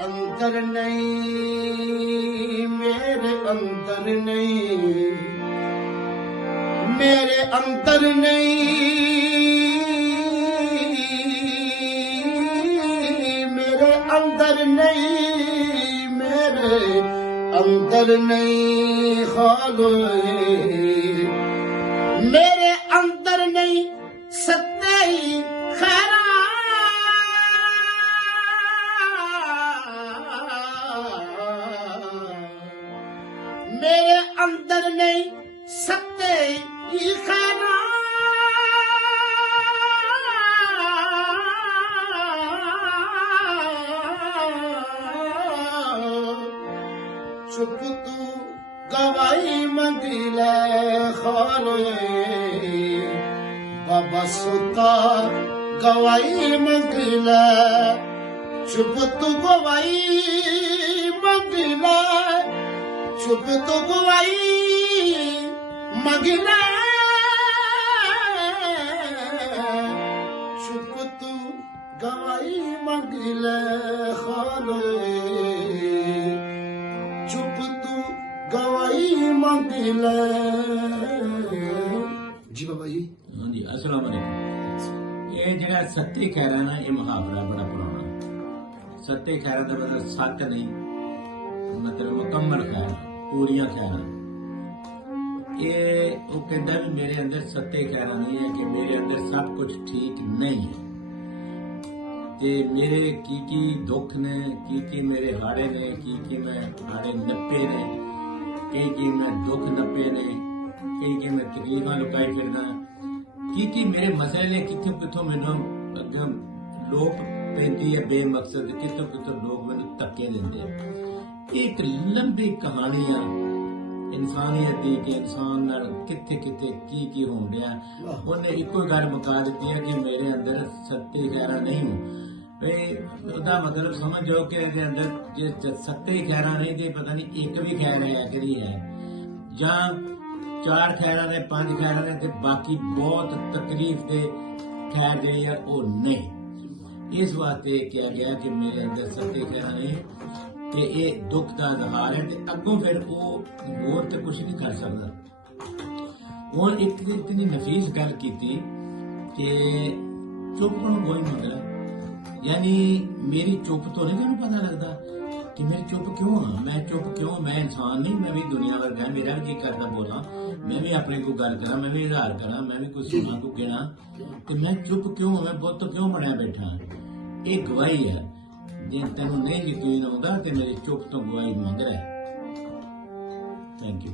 अंदर नहीं, मेरे अंदर नहीं, मेरे अंदर नहीं, मेरे अंदर नहीं, मेरे अंदर नहीं खालोए, मेरे अंदर नहीं सत्ते ही खैरा, मेरे अंदर नहीं सत्ते ही खैरा, चुप तू गवाही मंगी ले खालोए, बाबा सुता गवाही मंगी ले, चुप तू गवाही मंगी ले, चुप तू गवाही मंगी ले, चुप तू गवाही मंगी ले खालोए, चुप तू गवाही मंगी ले। जी बाबा जी। हाँ जी, अस्सलाम वालेकुम। ये जरा सत्ते खैरा ना, ये मुहावरा बड़ा पुराना। सत्ते खैरा का मतलब सत्त नहीं, मतलब मुकम्मल खैरा, पूरियां खैरा। ये वो कहता भी मेरे अंदर सत्ते खैरा नहीं है कि मेरे अंदर सब कुछ ठीक नहीं है, ते मेरे की दुख ने, की मेरे हाड़े ने, की मैं हाड़े नप्पे ने, की मैं दुख नप्पे ने, की मैं तकलीफा लुकाई फिरना, की मेरे मसले ने कितों कितों मैनू एकदम लोप पैंती है बेमकसद, कितों कितों लोग मैनू धक्के देंगे। एक लंबी कहानी है इंसानियत की कि इंसान नाल किथे किथे की होण दिया। उन्हें इको गल मुका दी है कि मेरे अंदर सत्ते खैरा नहीं हूँ। मतलब समझ जाओ कि अंदर जे सत्ते खैरा नहीं थे, पता नहीं एक भी खैर है कि नहीं है, या 4 खैरा ने 5 खैरा ने, बाकी बहुत तकलीफ दे खैर जी है वो नहीं। इस वास्ते कहा गया कि मेरे अंदर सत्ते खैरा नहीं कि ये दुख का इजहार है, अगों फिर वो होर तो कुछ नहीं कर सकता। हूँ एक इतनी नफीस गल की कि चुप कोई मंगला, यानी मेरी चुप तो नहीं मैंने पता लगता कि मेरी चुप क्यों हाँ, मैं चुप क्यों, मैं इंसान नहीं, मैं भी दुनिया वर्गा, मेरा भी जी करता बोला, मैं भी अपने को गल करा, मैं भी इजहार करा, मैं भी कुछ सुना को गिना, तो मैं चुप क्यों, मैं बहुत तो क्यों बनया बैठा। ये गवाही है, जे तेन नहीं यकीन आता कि मेरी चुप तो गवाही मंग रहा है। Thank you.